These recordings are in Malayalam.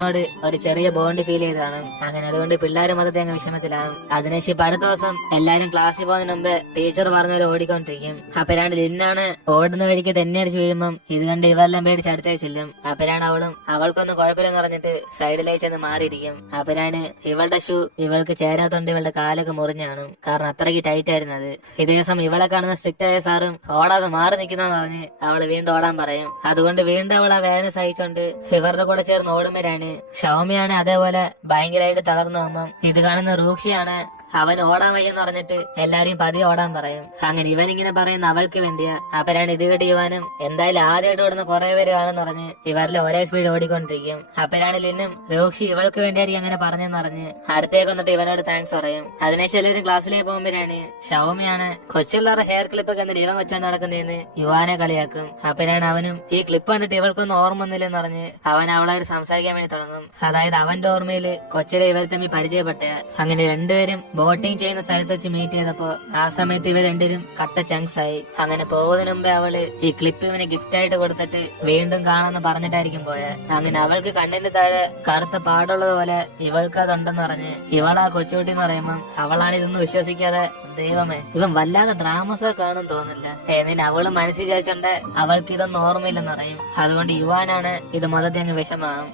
ോട് ഒരു ചെറിയ ബോണ്ട് ഫീൽ ചെയ്താണ്. അങ്ങനെ അതുകൊണ്ട് പിള്ളേര് മൊത്തത്തെ അങ്ങ് വിഷമത്തിലാകും. അതിനുശേഷം ഇപ്പൊ അടുത്ത ദിവസം എല്ലാരും ക്ലാസ്സിൽ പോകുന്നതിന് മുമ്പ് ടീച്ചർ പറഞ്ഞ പോലെ ഓടിക്കൊണ്ടിരിക്കും. അപ്പരാണ് ലിന്നാണ് ഓടുന്ന വഴിക്ക് തന്നെ അടിച്ച് വീഴുമ്പം ഇത് കണ്ട് ഇവരെല്ലാം പേടിച്ച് അടുത്തേക്ക് ചെല്ലും. അപ്പരാണ് അവളും അവൾക്കൊന്നും കുഴപ്പമില്ലെന്ന് പറഞ്ഞിട്ട് സൈഡിലേക്ക് ചെന്ന് മാറിയിരിക്കും. അപ്പരാണ് ഇവളുടെ ഷൂ ഇവൾക്ക് ചേരാത്തോണ്ട് ഇവളുടെ കാലൊക്കെ മുറിഞ്ഞാണ്. കാരണം അത്രയ്ക്ക് ടൈറ്റ് ആയിരുന്നത്. ഇതേ ദിവസം ഇവളെ കാണുന്ന സ്ട്രിക്റ്റ് ആയ സാറും ഓടാതെ മാറി നിൽക്കുന്നതെന്ന് പറഞ്ഞ് അവള് വീണ്ടും ഓടാൻ പറയും. അതുകൊണ്ട് വീണ്ടും അവൾ ആ വേദന സഹിച്ചോണ്ട് ഇവരുടെ കൂടെ ചേർന്ന് ഓടുമ്പോഴാണ് ഷൗമിയാണ് അതേപോലെ ഭയങ്കരമായിട്ട് തളർന്നു പോകുമ്പം ഇത് കാണുന്ന റൂക്ഷിയാണ് അവൻ ഓടാൻ വയ്യെന്ന് പറഞ്ഞിട്ട് എല്ലാരെയും പതിയെ ഓടാൻ പറയും. അങ്ങനെ ഇവൻ ഇങ്ങനെ പറയുന്ന അവൾക്ക് വേണ്ടിയാ. അപ്പരാണ് ഇത് കേട്ട് ഇവാനും എന്തായാലും ആദ്യമായിട്ട് ഓടുന്ന കുറെ പേര് കാണുമെന്ന് പറഞ്ഞ് ഇവരിൽ ഒരേ സ്പീഡ് ഓടിക്കൊണ്ടിരിക്കും. അപ്പരാണ് ലിന്നും റോക്ഷി ഇവൾക്ക് വേണ്ടിയായിരിക്കും അങ്ങനെ പറഞ്ഞെന്ന് പറഞ്ഞ് അടുത്തേക്ക് വന്നിട്ട് ഇവനോട് താങ്ക്സ് പറയും. അതിനുശേഷം എല്ലാവരും ക്ലാസ്സിലേക്ക് പോകുമ്പോഴാണ് ഷൗമിയാണ് കൊച്ചുള്ളവരുടെ ഹെയർ ക്ലിപ്പൊക്കെ എന്നിട്ട് ഇവൻ വെച്ചോണ്ട് നടക്കുന്നതെന്ന് യുവാനെ കളിയാക്കും. അപ്പരാണ് അവനും ഈ ക്ലിപ്പ് കണ്ടിട്ട് ഇവൾക്കൊന്നും ഓർമ്മ ഒന്നുമില്ലെന്ന് പറഞ്ഞ് അവൻ അവളോട് സംസാരിക്കാൻ വേണ്ടി തുടങ്ങും. അതായത് അവന്റെ ഓർമ്മയില് കൊച്ചിലെ ഇവർ തമ്മിൽ പരിചയപ്പെട്ട. അങ്ങനെ രണ്ടുപേരും ബോട്ടിംഗ് ചെയ്യുന്ന സ്ഥലത്ത് വെച്ച് മീറ്റ് ചെയ്തപ്പോ ആ സമയത്ത് ഇവർ രണ്ടുപേരും കട്ട ചങ്ക്സ് ആയി. അങ്ങനെ പോകുന്നതിന് മുമ്പേ അവള് ഈ ക്ലിപ്പ് ഇവന് ഗിഫ്റ്റ് ആയിട്ട് കൊടുത്തിട്ട് വീണ്ടും കാണാന്ന് പറഞ്ഞിട്ടായിരിക്കും പോയെ. അങ്ങനെ അവൾക്ക് കണ്ണിന്റെ താഴെ കറുത്ത പാടുള്ളതുപോലെ ഇവൾക്ക് അതുണ്ടെന്ന് പറഞ്ഞ് ഇവളാ കൊച്ചുകുട്ടി എന്ന് പറയുമ്പം അവളാണ് ഇതൊന്നും വിശ്വസിക്കാതെ ദൈവമേ ഇവൻ വല്ലാതെ ഡ്രാമസ് കാണും തോന്നില്ല. എന്നിട്ട് അവള് മനസ്സിൽ വിചാരിച്ചോണ്ട് അവൾക്ക് ഇതൊന്നും ഓർമ്മയില്ലെന്ന് പറയും. അതുകൊണ്ട് യുവാനാണ് ഇത് മൊത്തത്തിൽ അങ്ങ് വിഷമാകും.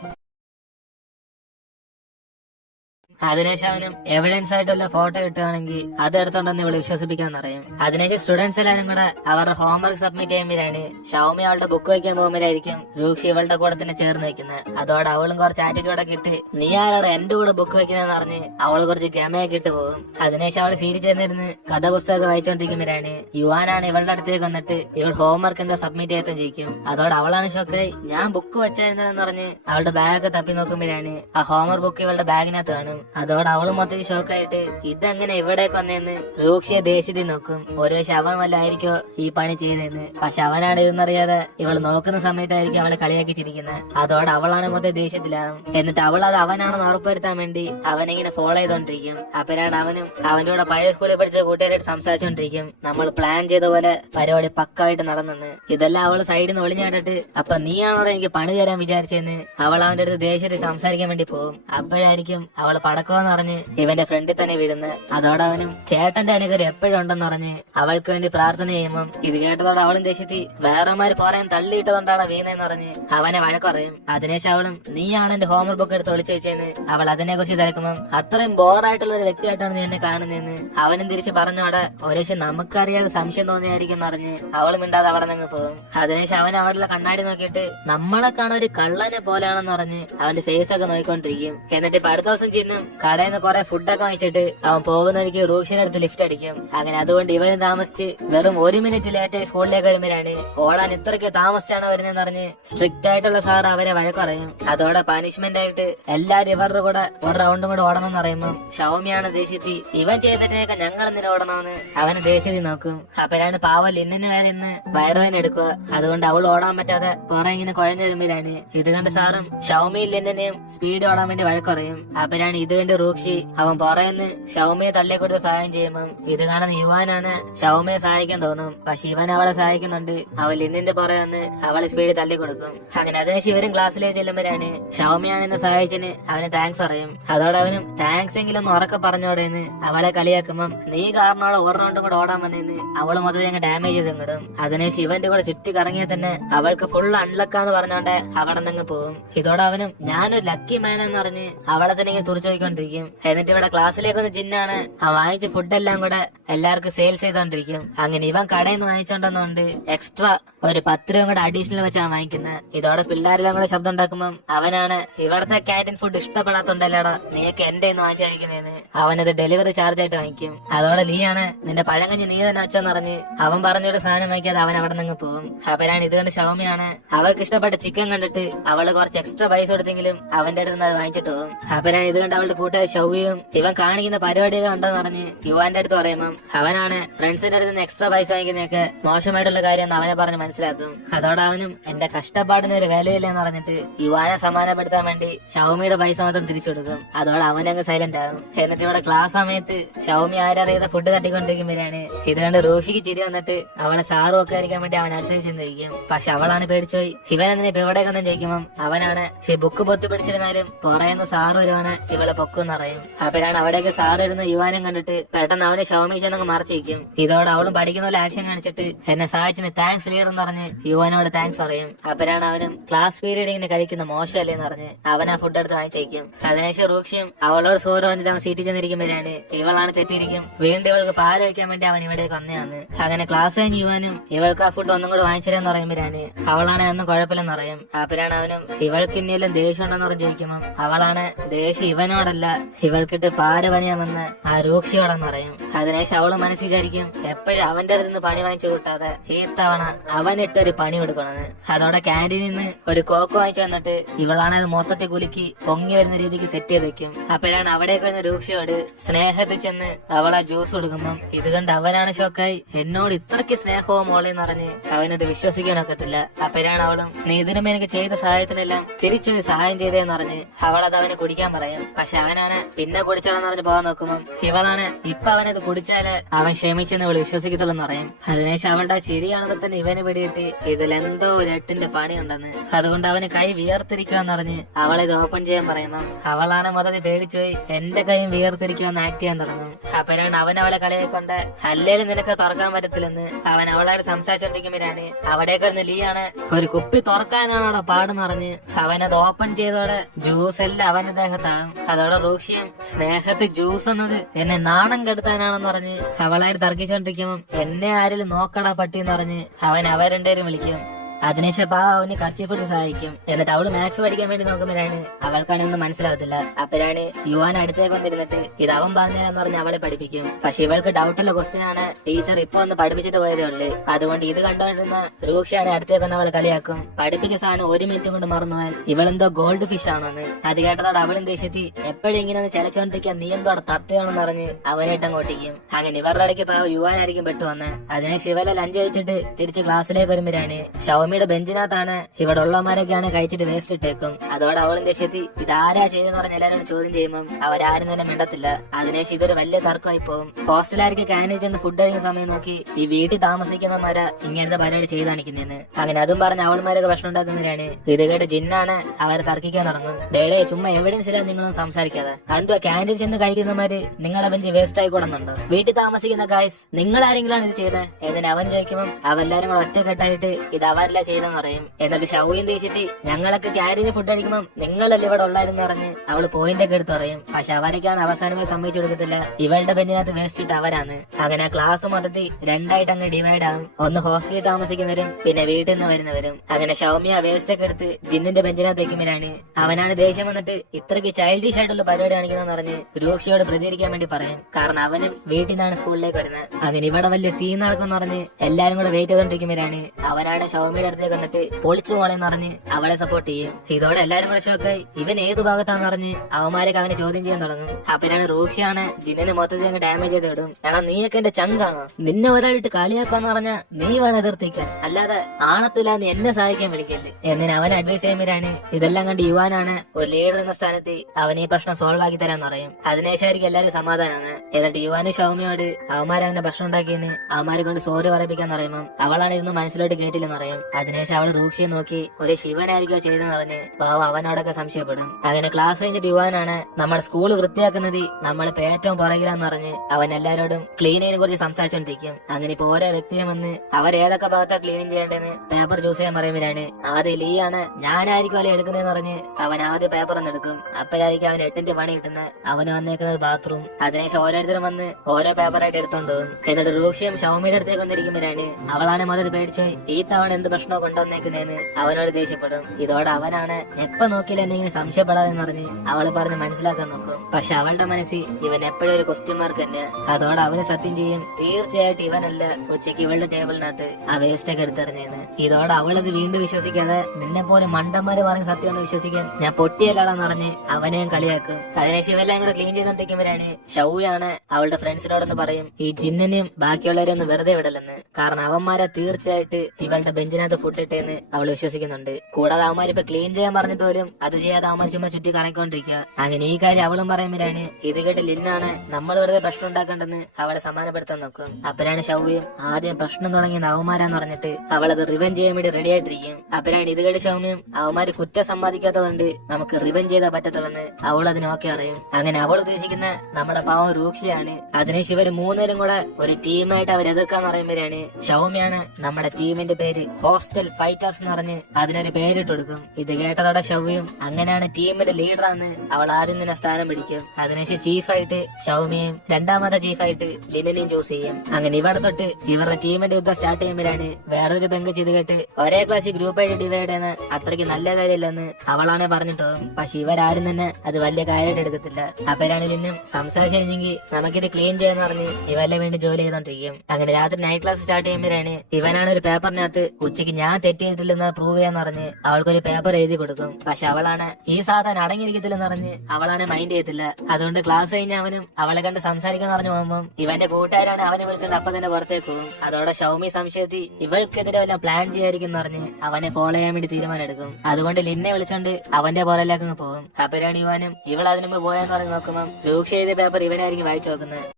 അതിനുശേഷം അവനും എവിഡൻസ് ആയിട്ടുള്ള ഫോട്ടോ കിട്ടുകയാണെങ്കിൽ അത് എടുത്തോണ്ടെന്ന് ഇവള് വിശ്വസിപ്പിക്കാന്ന് പറയും. അതിനുശേഷം സ്റ്റുഡൻസ് എല്ലാരും കൂടെ അവരുടെ ഹോംവർക്ക് സബ്മിറ്റ് ചെയ്യുമ്പോഴാണ് ഷൗമി അവളുടെ ബുക്ക് വയ്ക്കാൻ പോകുമ്പോഴായിരിക്കും റൂക്ഷി ഇവളുടെ കൂടെ തന്നെ ചേർന്ന് വെക്കുന്നത്. അതോടെ അവളും കുറച്ച് ആറ്റിറ്റ്യൂഡൊക്കെ ഇട്ട് നീ ആരാണ് എന്റെ കൂടെ ബുക്ക് വെക്കുന്നതെന്ന് പറഞ്ഞ് അവള് കുറച്ച് ഗമയൊക്കെ ഇട്ട് പോകും. അതിനുശേഷം അവള് സീരിയസ് ചെന്നിരുന്ന് കഥാപുസ്തകം വായിച്ചോണ്ടിരിക്കുമ്പോഴാണ് യുവാനാണ് ഇവളുടെ അടുത്തേക്ക് വന്നിട്ട് ഇവൾ ഹോംവർക്ക് എന്താ സബ്മിറ്റ് ചെയ്തും ചെയ്യിക്കും. അതോടെ അവളാണ് ഷോക്കായി ഞാൻ ബുക്ക് വെച്ചായിരുന്നതെന്ന് പറഞ്ഞ് അവളുടെ ബാഗൊക്കെ തപ്പി നോക്കുമ്പോഴാണ് ആ ഹോംവർക്ക് ബുക്ക് ഇവളുടെ ബാഗിനകത്ത് കാണും. അതോടെ അവള് മൊത്തത്തിൽ ഷോക്കായിട്ട് ഇതെങ്ങനെ ഇവിടേക്ക് വന്നേന്ന് റൂക്ഷിയെ ദേഷ്യത്തിൽ നോക്കും. ഒരു ശവം വല്ല ആയിരിക്കോ ഈ പണി ചെയ്തതെന്ന്. പക്ഷെ അവനാണ് ഇതെന്നറിയാതെ ഇവള് നോക്കുന്ന സമയത്തായിരിക്കും അവളെ കളിയാക്കി ചിരിക്കുന്നത്. അതോടെ അവളാണ് മൊത്തം ദേഷ്യത്തിലാകും. എന്നിട്ട് അവൾ അത് അവനാണെന്ന് ഉറപ്പുവരുത്താൻ വേണ്ടി അവനിങ്ങനെ ഫോളോ ചെയ്തോണ്ടിരിക്കും. അപ്പനാണ് അവനും അവന്റെ കൂടെ പഴയ സ്കൂളിൽ പഠിച്ച കൂട്ടുകാരായിട്ട് സംസാരിച്ചോണ്ടിരിക്കും. നമ്മൾ പ്ലാൻ ചെയ്ത പോലെ പരിപാടി പക്കായിട്ട് നടന്നെന്ന്. ഇതെല്ലാം അവള് സൈഡിൽ നിന്ന് ഒളിഞ്ഞു കണ്ടിട്ട് അപ്പൊ നീയാണോടെ എനിക്ക് പണി തരാൻ വിചാരിച്ചെന്ന് അവൾ അവന്റെ അടുത്ത് ദേഷ്യത്തിൽ സംസാരിക്കാൻ വേണ്ടി പോകും. അപ്പോഴായിരിക്കും അവള് പടക്കമെന്ന് പറഞ്ഞ് ഇവന്റെ ഫ്രണ്ടിൽ തന്നെ വീഴുന്നത്. അതോടെ അവനും ചേട്ടന്റെ അനുഗ്രഹം എപ്പോഴും ഉണ്ടെന്ന് പറഞ്ഞ് അവൾക്ക് വേണ്ടി പ്രാർത്ഥന ചെയ്യുമ്പം ഇത് കേട്ടതോടെ അവളും ദേഷ്യത്തി വേറെമാര് പോരാൻ തള്ളിയിട്ടതുകൊണ്ടാണ് വീണെന്ന് പറഞ്ഞ് അവനെ വഴക്കുറയും. അതിനുശേഷം അവളും നീയാണ് എന്റെ ഹോംവർക്ക് ബുക്ക് എടുത്ത് ഒളിച്ചു വെച്ചെന്ന് അവൾ അതിനെ കുറിച്ച് തിരക്കുമ്പം അത്രയും ബോറായിട്ടുള്ള ഒരു വ്യക്തിയായിട്ടാണ് നീ എന്നെ കാണുന്നതെന്ന് അവനും തിരിച്ച് പറഞ്ഞോടെ ഒരുപക്ഷെ നമുക്കറിയാതെ സംശയം തോന്നിയായിരിക്കും എന്ന് പറഞ്ഞ് അവൾ മിണ്ടാതെ അവിടെ നിന്ന് പോകും. അതിനുശേഷം അവൻ അവിടെയുള്ള കണ്ണാടി നോക്കിയിട്ട് നമ്മളെ കാണാൻ ഒരു കള്ളനെ പോലെയാണെന്ന് പറഞ്ഞ് അവന്റെ ഫേസ് ഒക്കെ നോക്കിക്കൊണ്ടിരിക്കും. എന്നിട്ട് ഇപ്പൊ അടുത്ത ദിവസം ചിന്നും കടയിൽ നിന്ന് കുറെ ഫുഡൊക്കെ വാങ്ങിച്ചിട്ട് അവൻ പോകുന്ന വഴിക്ക് റൂഷിന്റെ അടുത്ത് ലിഫ്റ്റ് അടിക്കും. അങ്ങനെ അതുകൊണ്ട് ഇവനും താമസിച്ച് വെറും 1 മിനിറ്റ് ലേറ്റായി സ്കൂളിലേക്ക് വരുമ്പോഴാണ് ഓടാൻ ഇത്രയ്ക്ക് താമസിച്ചാണ് വരുന്നതെന്ന് പറഞ്ഞ് സ്ട്രിക്റ്റ് ആയിട്ടുള്ള സാർ അവരെ വഴക്കുറയും. അതോടെ പനിഷ്മെന്റ് ആയിട്ട് എല്ലാരും ഇവരുടെ കൂടെ ഒരു റൗണ്ടും കൂടെ ഓടണം എന്ന് പറയുമ്പോൾ ഷൗമിയാണ് ദേഷ്യത്തി ഇവൻ ചെയ്തതിനേക്ക് ഞങ്ങൾ എന്തിനു ഓടണമെന്ന് അവന് ദേഷ്യത്തി നോക്കും. അപ്പോഴാണ് പാവൽ ഇന്നിന് വേറെ ഇന്ന് വയറുവേന എടുക്കുക. അതുകൊണ്ട് അവൾ ഓടാൻ പറ്റാതെ പുറം ഇങ്ങനെ കുഴഞ്ഞു വരുമ്പോഴാണ് ഇത് കണ്ട് സാറും ഷൗമിയിൽ ലിന്നിനെയും സ്പീഡ് ഓടാൻ വേണ്ടി വഴക്കുറയും. അപ്പോഴാണ് ഇത് കണ്ട് റൂക്ഷി അവൻ പുറയെന്ന് ഷൗമിയെ തള്ളിക്കൊടുത്ത് സഹായം ചെയ്യുമ്പം ഇത് കാണുന്ന യുവാനാണ് ഷൗമിയെ സഹായിക്കാൻ തോന്നും. പക്ഷെ ഇവൻ അവളെ സഹായിക്കുന്നുണ്ട്. അവൾ ലിന്നിന്റെ പുറകെ വന്ന് അവളെ സ്പീഡിൽ തള്ളിക്കൊടുക്കും. അങ്ങനെ അതിനുശേഷം ഇവരും ക്ലാസ്സിലേക്ക് ചെല്ലുമ്പോഴാണ് ഷൗമിയാണ് ഇന്ന് സഹായിച്ചതിന് അവന് താങ്ക്സ് പറയും. അതോടെ അവനും താങ്ക്സ് എങ്കിലും ഒന്ന് ഉറക്കെ പറഞ്ഞോടെന്ന് അവളെ കളിയാക്കുമ്പം നീ കാരണം അവളെ ഒരു റൗണ്ടും കൂടെ ഓടാൻ വന്നെന്ന് അവള് മൊത്തത്തിൽ അങ്ങ് ഡാമേജ് ചെയ്തിടും. അതിനുശേഷം ഇവന്റെ കൂടെ ചുറ്റി കറങ്ങിയാൽ തന്നെ അവൾക്ക് ഫുൾ അൺലക്കാന്ന് പറഞ്ഞോണ്ട് അവിടെ നിന്ന് പോകും. ഇതോടെ അവനും ഞാനൊരു ലക്കി മാൻ എന്ന് പറഞ്ഞ് അവളെ തന്നെ ഇങ്ങനെ തുറച്ചു പോയിക്കൊണ്ടിരിക്കും. എന്നിട്ട് ഇവിടെ ക്ലാസ്സിലേക്ക് ഒന്ന് ജിന്നാണ് ആ വാങ്ങിച്ച ഫുഡെല്ലാം കൂടെ എല്ലാവർക്കും സെയിൽസ് ചെയ്തോണ്ടിരിക്കും. അങ്ങനെ ഇവൻ കടയിൽ നിന്ന് വാങ്ങിച്ചോണ്ടെന്നുകൊണ്ട് എക്സ്ട്രാ ഒരു 10 രൂപ കൂടെ അഡീഷണൽ വെച്ചാണ് വാങ്ങിക്കുന്നത്. ഇതോടെ പിള്ളേരെല്ലാം കൂടെ ശബ്ദം ഉണ്ടാക്കുമ്പം അവനാണ് ഇവിടത്തെ ക്യാൻറ്റീൻ ഫുഡ് ഇഷ്ടപ്പെടാത്തോണ്ടല്ലേടാ നീയൊക്കെ എന്റെ നിന്ന് വാങ്ങിച്ചു കഴിക്കുന്നതെന്ന് അവനത് ഡെലിവറി ചാർജ് ആയിട്ട് വാങ്ങിക്കും. അതോടെ നീയാണ് നിന്റെ പഴങ്കഞ്ഞ് നീ തന്നെ വെച്ചെന്ന് പറഞ്ഞ് അവൻ പറഞ്ഞൊരു സാധനം വാങ്ങിക്കാതെ അവൻ അവിടെ നിന്ന് പോകും. അവനാണ് ഇത് കണ്ട് ഷൗമിയാണ് അവൾക്ക് ഇഷ്ടപ്പെട്ട ചിക്കൻ കണ്ടിട്ട് അവള് കുറച്ച് എക്സ്ട്രാ പൈസ കൊടുത്തെങ്കിലും അവന്റെ അടുത്ത് നിന്ന് അത് വാങ്ങിച്ചിട്ട് പോകും. അവനാണ് ഇത് കണ്ട് അവളുടെ അവളുടെ കൂട്ടുകാർ ഷൗവിയും ഇവൻ കാണിക്കുന്ന പരിപാടിയൊക്കെ ഉണ്ടെന്ന് പറഞ്ഞ് യുവാന്റെ അടുത്ത് പറയുമ്പം അവനാണ് ഫ്രണ്ട്സിന്റെ അടുത്ത് നിന്ന് എക്സ്ട്രാ പൈസ വാങ്ങിക്കുന്നതൊക്കെ മോശമായിട്ടുള്ള കാര്യം അവനെ പറഞ്ഞ് മനസ്സിലാക്കും. അതോടെ അവനും എന്റെ കഷ്ടപ്പാടിന് ഒരു വിലയില്ലെന്ന് പറഞ്ഞിട്ട് യുവാനെ സമാനപ്പെടുത്താൻ വേണ്ടി ഷൗമിയുടെ പൈസ മാത്രം തിരിച്ചു കൊടുക്കും. അതോടെ അവനങ്ങ് സൈലന്റ് ആകും. എന്നിട്ട് ഇവിടെ ക്ലാസ് സമയത്ത് ഷൗമി ആരറിയാതെ ഫുഡ് തട്ടിക്കൊണ്ടിരിക്കുമ്പോഴാണ് ഇത് കണ്ട് റോഷിക്ക് ചിരി വന്നിട്ട് അവളെ സാറും ഒക്കെ ആയിരിക്കാൻ വേണ്ടി അവൻ അടുത്തേക്ക് ചെന്നിരിക്കും. പക്ഷെ അവളാണ് പേടിച്ചുപോയി. ഇവൻ എന്തിനാ ഇപ്പൊ എവിടേക്കൊന്നും ചോദിക്കുമ്പോൾ അവനാണ് ബുക്ക് പൊത്തി പിടിച്ചിരുന്നാലും പുറയുന്ന സാറ് വരുവാണ് ഇവളെ പൊക്കെന്ന് അറിയും. അപ്പോഴാണ് അവിടേക്ക് സാറ് ഇരുന്ന് യുവാനും കണ്ടിട്ട് പെട്ടെന്ന് അവന് ഷൗമി ചെന്നങ്ങ് മറച്ചിരിക്കും. ഇതോടെ അവളും പഠിക്കുന്ന പോലെ ആക്ഷൻ കാണിച്ചിട്ട് എന്നെ സഹായിച്ചിന് താങ്ക്സ് ലീഡർ എന്ന് പറഞ്ഞ് യുവാനോട് താങ്ക്സ് പറയും. അപ്പോഴാണ് അവനും ക്ലാസ് പീരീഡ് ഇങ്ങനെ കഴിക്കുന്ന മോശമല്ലേന്ന് പറഞ്ഞ് അവൻ ആ ഫുഡ് എടുത്ത് വാങ്ങിച്ചേക്കും. അതിനുശേഷം റൂക്ഷിയും അവളോട് സോറി പറഞ്ഞിട്ട് അവൻ സീറ്റിൽ ചെന്നിരിക്കുമ്പോഴാണ് ഇവളാണ് തെറ്റിയിരിക്കും. വീണ്ടും ഇവൾക്ക് പാല് വയ്ക്കാൻ വേണ്ടി അവൻ ഇവിടേക്ക് വന്നതാണ്. അങ്ങനെ ക്ലാസ് കഴിഞ്ഞ് യുവാനും ഇവൾക്ക് ആ ഫുഡ് ഒന്നും കൂടെ വാങ്ങിച്ചതെന്ന് പറയുമ്പോഴാണ് അവളാണ് ഒന്നും കുഴപ്പമില്ലെന്ന് പറയും. അപ്പോഴാണ് അവനും ഇവൾക്ക് ഇനിയെല്ലാം ദേഷ്യം ഉണ്ടെന്ന് പറഞ്ഞ് ചോദിക്കുമ്പോൾ അവളാണ് ദേഷ്യം ഇവനോടല്ല ഇവൾക്കിട്ട് പാല് പനിയാമെന്ന് ആ രൂക്ഷിയോടെന്ന് പറയും. അതിനുശേഷം അവള് മനസ്സിൽ വിചാരിക്കും എപ്പോഴും അവന്റെ അടുത്ത് നിന്ന് പണി വാങ്ങിച്ചു കൂട്ടാതെ ഈ തവണ അവനിട്ടൊരു പണി കൊടുക്കണമെന്ന്. അതോടെ ക്യാൻറ്റീനിൽ നിന്ന് ഒരു കോക്ക് വാങ്ങിച്ചു വന്നിട്ട് ഇവളാണ് അത് മൊത്തത്തിൽ കുലുക്കി പൊങ്ങി വരുന്ന രീതിക്ക് സെറ്റ് ചെയ്ത് വെക്കും. അപ്പോഴാണ് അവിടേക്ക് വരുന്ന രൂക്ഷയോട് സ്നേഹത്തിൽ ചെന്ന് അവളെ ജ്യൂസ് കൊടുക്കുമ്പം ഇത് കണ്ട് അവനാണ് ഷോക്കായി. എന്നോട് ഇത്രയ്ക്ക് സ്നേഹവും മോളെന്ന് പറഞ്ഞ് അവനത് വിശ്വസിക്കാനൊക്കത്തില്ല. അപ്പോഴാണ് അവളും നീ ഇതിനും എനിക്ക് ചെയ്ത സഹായത്തിനെല്ലാം തിരിച്ചൊരു സഹായം ചെയ്തേന്ന് പറഞ്ഞ് അവളത് അവനെ കുടിക്കാൻ പറയും. പക്ഷെ അവനാണ് പിന്നെ കുടിച്ചാണെന്ന് പറഞ്ഞ് പോകാൻ നോക്കുമ്പം ഇവളാണ് ഇപ്പൊ അവനത് കുടിച്ചാല് അവൻ ക്ഷമിച്ചെന്ന് ഇവള് വിശ്വസിക്കത്തുള്ളൂ എന്ന് പറയും. അതിനുശേഷം അവളുടെ ചിരി കാണുമ്പോ തന്നെ ഇവന് പിടിയിട്ട് ഇതിലെന്തോ ഒരു എട്ടിന്റെ പണിയുണ്ടെന്ന്. അതുകൊണ്ട് അവന് കൈ വിയർത്തിരിക്കുവാന്ന് പറഞ്ഞ് അവളെ ഇത് ഓപ്പൺ ചെയ്യാൻ പറയുമ്പം അവളാണ് മൊത്തത്തിൽ പേടിച്ചുപോയി എന്റെ കൈയും വിയർത്തിരിക്കുവാന്ന് ആക്ട് ചെയ്യാൻ തുടങ്ങും. അപ്പോഴാണ് അവൻ അവളെ കളിയെ കൊണ്ട് അല്ലേലും നിനക്ക് തുറക്കാൻ പറ്റത്തില്ലെന്ന് അവൻ അവളായിട്ട് സംസാരിച്ചോണ്ടിരിക്കുമ്പോഴാണ് അവിടേക്ക് വരുന്ന ലീയാണ് ഒരു കുപ്പി തുറക്കാനാണ് അവിടെ പാടെന്ന് പറഞ്ഞ് അവനത് ഓപ്പൺ ചെയ്തോടെ ജ്യൂസ് എല്ലാം അവന്റെ ദേഹത്താകും. അതോടെ റൂക്ഷിയും സ്നേഹത്തിൽ ജ്യൂസ് എന്നത് എന്നെ നാണം കെടുത്താനാണെന്ന് പറഞ്ഞ് അവളായിട്ട് തർക്കിച്ചോണ്ടിരിക്കുമ്പം എന്നെ ആരെങ്കിലും നോക്കടാ പട്ടി എന്ന് പറഞ്ഞ് അവൻ അവരെണ്ടേരും വിളിക്കും. അതിനുശേഷം അവന് കർച്ചീഫിട്ട് സഹായിക്കും. എന്നിട്ട് അവള് മാത്സ് പഠിക്കാൻ വേണ്ടി നോക്കുമ്പോഴാണ് അവൾക്കാണെങ്കിൽ ഒന്നും മനസ്സിലാവത്തില്ല. അപ്പോഴാണ് യുവാൻ അടുത്തേക്ക് വന്നിരുന്നിട്ട് ഇത് അവൻ പറഞ്ഞതെന്ന് പറഞ്ഞ് അവളെ പഠിപ്പിക്കും. പക്ഷെ ഇവൾക്ക് ഡൗട്ടുള്ള ക്വസ്റ്റ്യൻ ആണ് ടീച്ചർ ഇപ്പൊ ഒന്ന് പഠിപ്പിച്ചിട്ട് പോയതേ ഉള്ളു. അതുകൊണ്ട് ഇത് കണ്ടുകൊണ്ടിരുന്ന രൂക്ഷയാണ് അടുത്തേക്ക് വന്ന് അവളെ കളിയാക്കും. പഠിപ്പിച്ച സാധനം 1 മിനിറ്റ് കൊണ്ട് മറന്നുപോയാൽ ഇവളെന്തോ ഗോൾഡ് ഫിഷ് ആണോന്ന്. അത് കേട്ടതോടെ അവളും ദേഷ്യത്തി എപ്പോഴും ഇങ്ങനെ ഒന്ന് ചലച്ചോണ്ടിരിക്കാൻ നീ എന്തോടെ തത്തയാണെന്ന് പറഞ്ഞ് അവനായിട്ട് അങ്ങോട്ടേക്കും. അങ്ങനെ ഇവരുടെ ഇടയ്ക്ക് യുവാനായിരിക്കും പെട്ടു വന്ന്. അതിനെ ശിവല ലഞ്ച് കഴിച്ചിട്ട് തിരിച്ച് ക്ലാസ്സിലേക്ക് വരുമ്പോഴാണ് ഷൗമിയുടെ ബെഞ്ചിനകത്താണ് ഇവിടെ ഉള്ളമാരൊക്കെയാണ് കഴിച്ചിട്ട് വേസ്റ്റ് ഇട്ടേക്കും. അതോടെ അവളും ദേഷ്യത്തി ഇതാരാ ചെയ്തെന്ന് പറഞ്ഞ് എല്ലാവരും ചോദ്യം ചെയ്യുമ്പോൾ അവരാരും തന്നെ മിണ്ടത്തില്ല. അതിനുശേഷം ഇതൊരു വലിയ തർക്കമായി പോകും. ഹോസ്റ്റലാർക്ക് ക്യാൻറ്റീൻ ചെന്ന് ഫുഡ് കഴിക്കുന്ന സമയം നോക്കി ഈ വീട്ടിൽ താമസിക്കുന്നവന്മാരാ ഇങ്ങനത്തെ പരിപാടി ചെയ്ത് കാണിക്കുന്നതെന്ന്. അങ്ങനെ അതും പറഞ്ഞ് അവൾമാരൊക്കെ ഭക്ഷണം ഉണ്ടാക്കുന്നവരാണ്. ഇത് കേട്ട് ജിന്നാണ് അവരെ തർക്കിക്കാൻ തുടങ്ങും. ഡേഡേ ചുമ്മാ എവിഡൻസ് ഇല്ല നിങ്ങളൊന്നും സംസാരിക്കാതെ. അതെന്തുവാ ക്യാൻറ്റീൻ ചെന്ന് കഴിക്കുന്നവന്മാര് നിങ്ങളെ ബെഞ്ച് വേസ്റ്റ് ആയിക്കൂടുന്നുണ്ടോ? വീട്ടിൽ താമസിക്കുന്ന ഗായ്സ് നിങ്ങൾ ആരെങ്കിലാണ് ഇത് ചെയ്തത് എന്ന് അവൻ ചോദിക്കുമ്പോൾ അവരെല്ലാരും കൂടെ ഒറ്റക്കെട്ടായിട്ട് ഇത് അവരല്ല ചെയ്തെന്ന് പറയും. എന്നിട്ട് ഷൗയും ദേഷ്യത്തി ഞങ്ങളൊക്കെ ക്യാൻറ്റീനിൽ ഫുഡ് കഴിക്കുമ്പോൾ നിങ്ങളല്ലേ ഇവിടെ ഉള്ളായിരുന്നു പറഞ്ഞ് അവള് പോയിന്റ് ഒക്കെ എടുത്ത് പറയും. പക്ഷെ അവരൊക്കെയാണ് അവസാനമായി സമ്മതിച്ചു കൊടുക്കത്തില്ല ഇവളുടെ ബെഞ്ചിനകത്ത് വേസ്റ്റ് ഇട്ട് അവരാണ്. അങ്ങനെ ക്ലാസ് മൊത്തത്തിൽ രണ്ടായിട്ട് അങ്ങ് ഡിവൈഡ് ആകും. ഒന്ന് ഹോസ്റ്റലിൽ താമസിക്കുന്നവരും പിന്നെ വീട്ടിൽ നിന്ന് വരുന്നവരും. അങ്ങനെ ഷൗമിയ വേസ്റ്റ് ഒക്കെ എടുത്ത് ജിന്നിന്റെ ബെഞ്ചിനകത്ത് വെക്കുമ്പോഴാണ് അവനാണ് ദേഷ്യം വന്നിട്ട് ഇത്രയ്ക്ക് ചൈൽഡിഷ് ആയിട്ടുള്ള പരിപാടി കാണിക്കുന്നതെന്ന് പറഞ്ഞ് രൂക്ഷയോട് പ്രതികരിക്കാൻ വേണ്ടി പറയും. കാരണം അവനും വീട്ടിൽ നിന്നാണ് സ്കൂളിലേക്ക് വരുന്നത്. അതിന് ഇവിടെ വലിയ സീൻ നടക്കുമെന്ന് പറഞ്ഞ് എല്ലാരും കൂടെ വെയിറ്റ് ചെയ്തോണ്ടിരിക്കുമ്പോഴാണ് അവനാണ് ഷൗമിയുടെ അടുത്തേക്ക് വന്നിട്ട് പൊളിച്ചു പോളെന്ന് പറഞ്ഞ് അവളെ സപ്പോർട്ട് ചെയ്യും. ഇതോടെ എല്ലാരും കൂടെ ഷോക്കായി ഇവൻ ഏത് ഭാഗത്താന്ന് പറഞ്ഞ് അവന്മാരൊക്കെ അവനെ ചോദ്യം ചെയ്യാൻ തുടങ്ങും. അപ്പോഴാണ് റൂക്ഷിയാണ് ജിന്നിന് മൊത്തത്തിൽ അങ്ങ് ഡാമേജ് ചെയ്ത് വിടും. എടാ നീയൊക്കെ എന്റെ ചങ്കാണോ? നിന്നെ ഒരാളിട്ട് കളിയാക്കാന്ന് പറഞ്ഞാ നീ വേണം എതിർത്തിക്കാൻ, അല്ലാതെ ആണത്തില്ലാന്ന് എന്നെ സഹായിക്കാൻ വിളിക്കല്ലേ എന്നിന് അവൻ അഡ്വൈസ് ചെയ്യുമ്പോഴാണ് ഇതെല്ലാം കണ്ട് യുവാനാണ് ഒരു ലീഡർ എന്ന സ്ഥാനത്ത് അവൻ ഈ പ്രശ്നം സോൾവ് ആക്കി തരാന്ന് പറയും. അതിനുശേഷമായിരിക്കും എല്ലാരും സമാധാനമാണ്. എന്നിട്ട് യുവാന് ഷൗമിയോട് അവന്മാരങ്ങനെ ഭക്ഷണം ഉണ്ടാക്കിയതിന് അവന്മാരെ കൊണ്ട് സോറി പറയിപ്പിക്കാന്ന് പറയുമ്പോൾ അവളാണ് ഇതൊന്നും മനസ്സിലോട്ട് കേട്ടില്ലെന്ന് പറയും. അതിനുശേഷം അവള് റൂക്ഷിയെ നോക്കി ഒരു ശിവനായിരിക്കും ചെയ്തെന്ന് പറഞ്ഞ് പാവം അവനോടൊക്കെ സംശയപ്പെടും. അങ്ങനെ ക്ലാസ് കഴിഞ്ഞിട്ട് യുവാനാണ് നമ്മുടെ സ്കൂൾ വൃത്തിയാക്കുന്നത് നമ്മളിപ്പോ ഏറ്റവും പുറകിലാന്ന് പറഞ്ഞ് അവൻ എല്ലാരോടും ക്ലീനിങ്ങിനെ കുറിച്ച് സംസാരിച്ചോണ്ടിരിക്കും. അങ്ങനെ ഇപ്പൊ ഓരോ വ്യക്തിയും വന്ന് അവരേതൊക്കെ ഭാഗത്താ ക്ലീനിങ് ചെയ്യേണ്ടതെന്ന് പേപ്പർ ചൂസ് ചെയ്യാൻ പറയുമ്പോഴാണ് ആദ്യം ലീയാണ് ഞാനായിരിക്കും അല്ലെ എടുക്കുന്നതെന്ന് പറഞ്ഞ് അവൻ ആദ്യം പേപ്പർ ഒന്ന് എടുക്കും. അപ്പോഴായിരിക്കും അവൻ 8ന്റെ പണി കിട്ടുന്നത്. അവന് വന്നേക്കുന്നത് ബാത്റൂം. അതിനുശേഷം ഓരോരുത്തരും വന്ന് ഓരോ പേപ്പറായിട്ട് എടുത്തോണ്ട് പോകും. എന്നിട്ട് റൂക്ഷിയും ഷൗമിയുടെ അടുത്തേക്ക് വന്നിരിക്കുമ്പോഴാണ് അവളാണ് മൊത്തത്തിൽ പേടിച്ചു ഈ തവണ എന്ത് പ്രശ്നമോ കൊണ്ടുവന്നേക്കുന്നതെന്ന് അവനോട് ദേഷ്യപ്പെടും. ഇതോടെ അവനാണ് എപ്പോ നോക്കിയാലും എന്നെ ഇങ്ങനെ സംശയപ്പെടാതെന്ന് പറഞ്ഞ് അവള് പറഞ്ഞ് മനസ്സിലാക്കാൻ നോക്കും. പക്ഷെ അവളുടെ മനസ്സിൽ ഇവൻ എപ്പോഴും ഒരു ക്വസ്റ്റ്യൻ മാർക്ക് തന്നെയാ. അതോടെ അവന് സത്യം ചെയ്യും, തീർച്ചയായിട്ടും ഇവനല്ല ഉച്ചയ്ക്ക് ഇവളുടെ ടേബിളിനകത്ത് ആ വേസ്റ്റ് ഒക്കെ എടുത്തെറിഞ്ഞേന്ന്. ഇതോടെ അവളത് വീണ്ടും വിശ്വസിക്കാതെ നിന്നെ പോലെ മണ്ടന്മാര് പറഞ്ഞ സത്യം ഒന്ന് വിശ്വസിക്കാൻ ഞാൻ പൊട്ടിയല്ലാണെന്ന് പറഞ്ഞ് അവനെയും കളിയാക്കും. അതിനുശേഷം ഇവെല്ലാം കൂടെ ക്ലീൻ ചെയ്തോണ്ടിരിക്കുമ്പോഴാണ് ഷൗയാണ് അവളുടെ ഫ്രണ്ട്സിനോടൊന്ന് പറയും ഈ ജിന്നിനെയും ബാക്കിയുള്ളവരെ ഒന്ന് വെറുതെ വിടലെന്ന്. കാരണം അവന്മാരെ തീർച്ചയായിട്ട് ഇവളുടെ ബെഞ്ചിനകത്ത് ഫുഡ് ഇട്ടേന്ന് അവൾ വിശ്വസിക്കുന്നുണ്ട്. കൂടാതെ അവന്മാരിപ്പോ ക്ലീൻ ചെയ്യാൻ പറഞ്ഞിട്ട് പോലും അത് ചെയ്യാതെ അവന്മാർ ചുമ്മാ ചുറ്റി കറങ്ങിക്കൊണ്ടിരിക്കുക. അങ്ങനെ ഈ കാര്യം അവളും പറയുമ്പോഴാണ് ഇത് കേട്ട് ലിന്നാണ് നമ്മൾ വെറുതെ പ്രശ്നം ഉണ്ടാക്കണ്ടെന്ന് അവളെ സമാനപ്പെടുത്താൻ നോക്കും. അപ്പോഴാണ് ഷൗയും ആദ്യം പ്രശ്നം തുടങ്ങിയ അവന്മാരാന്ന് പറഞ്ഞിട്ട് അവളത് റിവെഞ്ച് ചെയ്യാൻ വേണ്ടി റെഡി ആയിട്ടിരിക്കും. അപ്പോഴാണ് ഇത് കേട്ട് ഷൗമിയും അവന്മാര് കുറ്റം സമ്പാദിക്കാത്തതുകൊണ്ട് നമുക്ക് റിവെഞ്ച് ചെയ്താൽ പറ്റത്തുള്ളെന്ന് അവൾ അതിന് ഓക്കെ അറിയും. അങ്ങനെ അവൾ ഉദ്ദേശിക്കുന്ന നമ്മുടെ പാവം രൂക്ഷയാണ്. അതിനെ ഇവര് മൂന്നുപേരും കൂടെ ഒരു ടീമായിട്ട് അവർ എതിർക്കാന്ന് പറയുമ്പോഴാണ് ഷൗമിയാണ് നമ്മുടെ ടീമിന്റെ പേര് ഹോസ്റ്റൽ ഫൈറ്റേഴ്സ് എന്ന് പറഞ്ഞ് അതിനൊരു പേരിട്ട് കൊടുക്കും. ഇത് കേട്ടതോടെ ഷൗയും അങ്ങനെയാണ് ടീമിന്റെ ലീഡറാന്ന് അവൾ ആദ്യം തന്നെ സ്ഥാനം പിടിക്കും. അതിനുശേഷം ചീഫായിട്ട് ഷൗമിയും രണ്ടാമത്തെ ചീഫായിട്ട് ലിനനെയും ചൂസ് ചെയ്യും. അങ്ങനെ ഇവിടെ തൊട്ട് ഇവരുടെ ടീമിന്റെ യുദ്ധം സ്റ്റാർട്ട് ചെയ്യുമ്പോഴാണ് വേറൊരു ബെങ്ക് ചെയ്ത് കേട്ട് ഒരേ ക്ലാസ്സിൽ ഗ്രൂപ്പായിട്ട് ഡിവൈഡ് ചെയ്യുന്ന അത്രയ്ക്ക് നല്ല കാര്യമില്ലെന്ന് അവളാണ് പറഞ്ഞിട്ട് പോകും. പക്ഷെ ഇവരാരും തന്നെ അത് വലിയ കാര്യമായിട്ട് എടുക്കത്തില്ല. അപ്പോഴാണ് ലിന്നും സംസാരിച്ചെങ്കിൽ നമുക്കിത് ക്ലീൻ ചെയ്യാന്ന് പറഞ്ഞ് ഇവരുടെ വേണ്ടി ജോലി ചെയ്തോണ്ടിരിക്കും. അങ്ങനെ രാത്രി നൈറ്റ് ക്ലാസ് സ്റ്റാർട്ട് ചെയ്യുമ്പോഴാണ് ഇവനാണ് ഒരു പേപ്പറിനകത്ത് ഉച്ചയ്ക്ക് ഞാൻ തെറ്റ് ചെയ്തിട്ടില്ലെന്ന് പ്രൂവ് ചെയ്യാന്ന് പറഞ്ഞ് അവൾക്കൊരു പേപ്പർ എഴുതി കൊടുക്കും. പക്ഷെ അവളാണ് ഈ സാധനം അടങ്ങിയിരിക്കത്തില്ലെന്ന് പറഞ്ഞ് അവളാണ് മൈൻഡ് ചെയ്യത്തില്ല. അതുകൊണ്ട് ക്ലാസ് കഴിഞ്ഞ് അവനും അവളെ കണ്ട് സംസാരിക്കാന്ന് പറഞ്ഞു പോകുമ്പോൾ ഇവന്റെ കൂട്ടുകാരാണ് അവനെ വിളിച്ചോണ്ട് അപ്പൊ തന്നെ പുറത്തേക്ക് പോകും. അതോടെ ഷൗമി സംശയത്തിൽ ഇവൾക്കെതിരെ വല്ല പ്ലാൻ ചെയ്യായിരിക്കും പറഞ്ഞ് അവനെ ഫോളോ ചെയ്യാൻ വേണ്ടി തീരുമാനം എടുക്കും. അതുകൊണ്ട് ലിന്നെ വിളിച്ചോണ്ട് അവന്റെ പുറയിലേക്ക് പോകും. അപ്പോഴാണ് ഇവാനും ഇവൾ അതിനു മുമ്പ് പോയെന്ന് പറഞ്ഞ് നോക്കുമ്പോൾ രൂക്ഷ ചെയ്ത പേപ്പർ ഇവനായിരിക്കും വായിച്ചു നോക്കുന്നത്.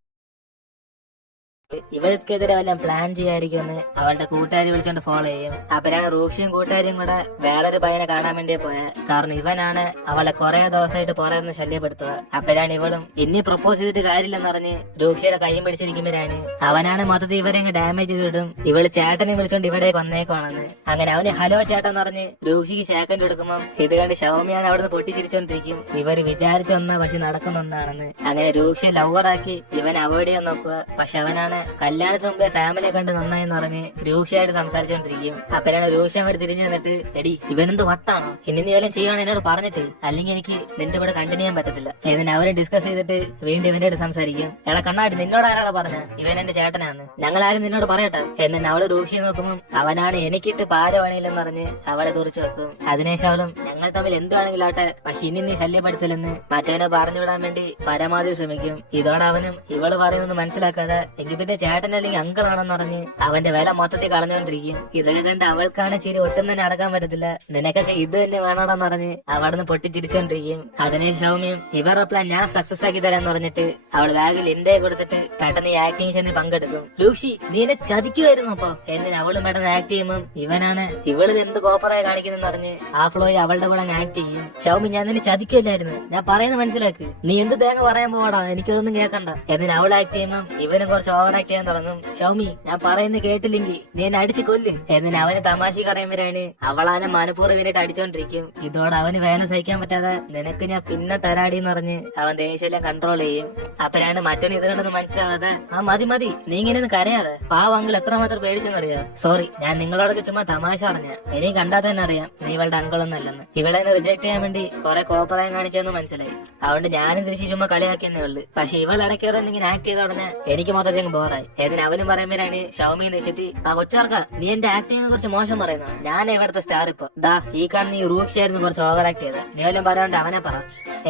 ഇവൾക്കെതിരെ വല്ലതും പ്ലാൻ ചെയ്യാതിരിക്കുമെന്ന് അവളുടെ കൂട്ടുകാരി വിളിച്ചോണ്ട് ഫോളോ ചെയ്യും. അപ്പോഴാണ് റൂക്ഷിയും കൂട്ടുകാരിയും കൂടെ വേറൊരു പയ്യനെ കാണാൻ വേണ്ടി പോയത്. കാരണം ഇവനാണ് അവളെ കുറെ ദിവസമായിട്ട് പുറമെ ശല്യപ്പെടുത്തുക. അപ്പോഴാണ് ഇവളും ഇനി പ്രപ്പോസ് ചെയ്തിട്ട് കാര്യമില്ലെന്ന് പറഞ്ഞ് രൂക്ഷയുടെ കൈയും പിടിച്ചിരിക്കുമ്പോഴാണ് അവനാണ് മൊത്തത്തിൽ ഇവരെ ഡാമേജ് ചെയ്തിടും ഇവള് ചേട്ടനെ വിളിച്ചോണ്ട് ഇവിടെ വന്നേക്കുവാണെന്ന്. അങ്ങനെ അവന് ഹലോ ചേട്ടൻ പറഞ്ഞ് രൂക്ഷിക്ക് ശേഖൻ കൊടുക്കുമ്പോൾ ഇത് കണ്ട് ഷൗമിയാണ് അവിടുന്ന് പൊട്ടിച്ചിരിച്ചോണ്ടിരിക്കും. ഇവര് വിചാരിച്ചൊന്ന പക്ഷെ നടക്കുന്നൊന്നാണെന്ന്. അങ്ങനെ രൂക്ഷയെ ലവറാക്കി ഇവൻ അവോയ്ഡ് ചെയ്യാൻ നോക്കുക. പക്ഷെ അവനാണ് കല്യാണത്തിന് മുമ്പേ ഫാമിലിയെ കണ്ട് നന്നായെന്ന് പറഞ്ഞ് രൂക്ഷയായിട്ട് സംസാരിച്ചോണ്ടിരിക്കും. അപ്പോഴാണ് രൂക്ഷ അങ്ങോട്ട് തിരിഞ്ഞു നിന്നിട്ട് എടി ഇവനെന്ത് വട്ടാണോ, ഇനി നീ വല്ലതും ചെയ്യുകയാണ് എന്നോട് പറഞ്ഞിട്ട്, അല്ലെങ്കിൽ എനിക്ക് നിന്റെ കൂടെ കണ്ടിന്യൂ ചെയ്യാൻ പറ്റത്തില്ല. എന്നിട്ട് അവരെ ഡിസ്കസ് ചെയ്തിട്ട് വീണ്ടും ഇവന്റെ അടുത്ത് സംസാരിക്കും. എടാ കണ്ണാടി നിന്നോട് ആരാളെ പറഞ്ഞ ഇവൻ എന്റെ ചേട്ടനാന്ന്, ഞങ്ങളാരും നിന്നോട് പറയട്ടെ. എന്നിട്ട് അവള് രൂക്ഷയെ നോക്കുമ്പോൾ അവനാണ് എനിക്കിട്ട് പാര പണിയില്ലെന്ന് പറഞ്ഞ് അവളെ തുറച്ചു വെക്കും. അതിനുശേഷം അവളും ഞങ്ങൾ തമ്മിൽ എന്തുവാണെങ്കിലും ആട്ടെ, പക്ഷെ ഇനി നീ ശല്യപ്പെടുത്തില്ലെന്ന് മറ്റവനെ പറഞ്ഞു വിടാൻ വേണ്ടി പരമാവധി ശ്രമിക്കും. ഇതോടെ അവനും ഇവള് പറയുന്നത് മനസ്സിലാക്കാതെ എങ്കിൽ പിന്നെ ചേട്ടൻ അല്ലെങ്കിൽ അങ്കിളാണെന്ന് പറഞ്ഞ് അവന്റെ വില മൊത്തത്തിൽ കളഞ്ഞുകൊണ്ടിരിക്കും. ഇതൊക്കെ കണ്ട് അവൾക്കാണ് ചിരി ഒട്ടും തന്നെ അടക്കാൻ പറ്റത്തില്ല. നിനക്കൊക്കെ ഇത് തന്നെ വേണോടെന്ന് പറഞ്ഞ് അവിടുന്ന് പൊട്ടിച്ചിരിച്ചോണ്ടിരിക്കും. അതിനെ സൗമ്യം ഇവരുടെ പ്ലാൻ ഞാൻ സക്സസ് ആക്കി തരാന്ന് പറഞ്ഞിട്ട് അവൾ ബാഗിൽ ഇന്ത്യയെ കൊടുത്തിട്ട് പെട്ടെന്ന് ഈ ആക്ടിങ് ചെന്ന് പങ്കെടുക്കും. ലൂഷി നീ എന്നെ ചതിക്കുമായിരുന്നു. അപ്പൊ എന്നെ അവള് പെട്ടെന്ന് ആക്ട് ചെയ്യുമ്പോൾ ഇവനാണ് ഇവളിത് എന്ത് കോപ്പറായി കാണിക്കുന്നെന്ന് പറഞ്ഞ് ആ ഫ്ലോയിൽ അവളുടെ കൂടെ ആക്ട് ചെയ്യും. ഷൗമി ഞാൻ നിന്നെ ചതിക്കില്ലായിരുന്നു, ഞാൻ പറയുന്നത് മനസ്സിലാക്ക്, നീ എന്ത് തേങ്ങ പറയാൻ പോവാടാ, എനിക്കതൊന്നും കേൾക്കണ്ട. എന്നിട്ട് അവൾ ആക്ട് ചെയ്യുമ്പോൾ ഇവനും കുറച്ച് ഓവർ ആക്ട് ചെയ്യാൻ തുടങ്ങും. ഷൗമി ഞാൻ പറയുന്നത് കേട്ടില്ലെങ്കിൽ നീ എന്നെ അടിച്ചു കൊല്ല്. എന്നിട്ട് അവന് തമാശ പറയുമ്പോഴാണ് അവളാനെ മനഃപൂർവ്വം ഇവനായിട്ട് അടിച്ചോണ്ടിരിക്കും. ഇതോടെ അവന് വേദന സഹിക്കാൻ പറ്റാതെ നിനക്ക് ഞാൻ പിന്നെ തരാടി എന്ന് പറഞ്ഞ് അവൻ ദേഷ്യമെല്ലാം കൺട്രോൾ ചെയ്യും. അപ്പോഴാണ് മറ്റൊന്ന് ഇതിനോടൊന്നും മനസ്സിലാവാതെ ആ മതി മതി നീ ഇങ്ങനെ കരയാതെ, പാവങ്ങൾ എത്രമാത്രം പേടിച്ചെന്നറിയോ, സോറി ഞാൻ നിങ്ങളോടൊക്കെ ചുമ്മാ തമാശ പറഞ്ഞ, ഇനി കണ്ടാൽ തന്നെ അറിയാം നീ ഇവളുടെ അങ്കളൊന്നല്ലെന്ന്. ഇവളെ റിജക്ട് ചെയ്യാൻ വേണ്ടി കുറെ കോപ്പറായം കാണിച്ചെന്ന് മനസ്സിലായി. അതുകൊണ്ട് ഞാനും തിരിച്ച് ചുമ്മാ കളിയാക്കിയെന്നേ ഉള്ളു. പക്ഷെ ഇവൾ ഇടയ്ക്കേറെ ഇങ്ങനെ ആക്ട് ചെയ്ത ഉടനെ എനിക്ക് മൊത്തത്തിൽ ബോറായി. ഏതിന് അവനും പറയുമ്പോഴാണ് ഷൗമി നിശ്ചിത്തി ആ കൊച്ചാർക്ക നീ എന്റെ ആക്ടിങ്ങിനെ കുറിച്ച് മോശം പറയുന്നു, ഞാൻ ഇവിടുത്തെ സ്റ്റാർ ഇപ്പൊ ദാ ഈ കാണുന്ന ഈ റൂക്ഷയായിരുന്നു കുറച്ച് ഓവർ ആക്ട് ചെയ്ത, നീ വല്ലതും പറയാണ്ട് അവനെ പറ.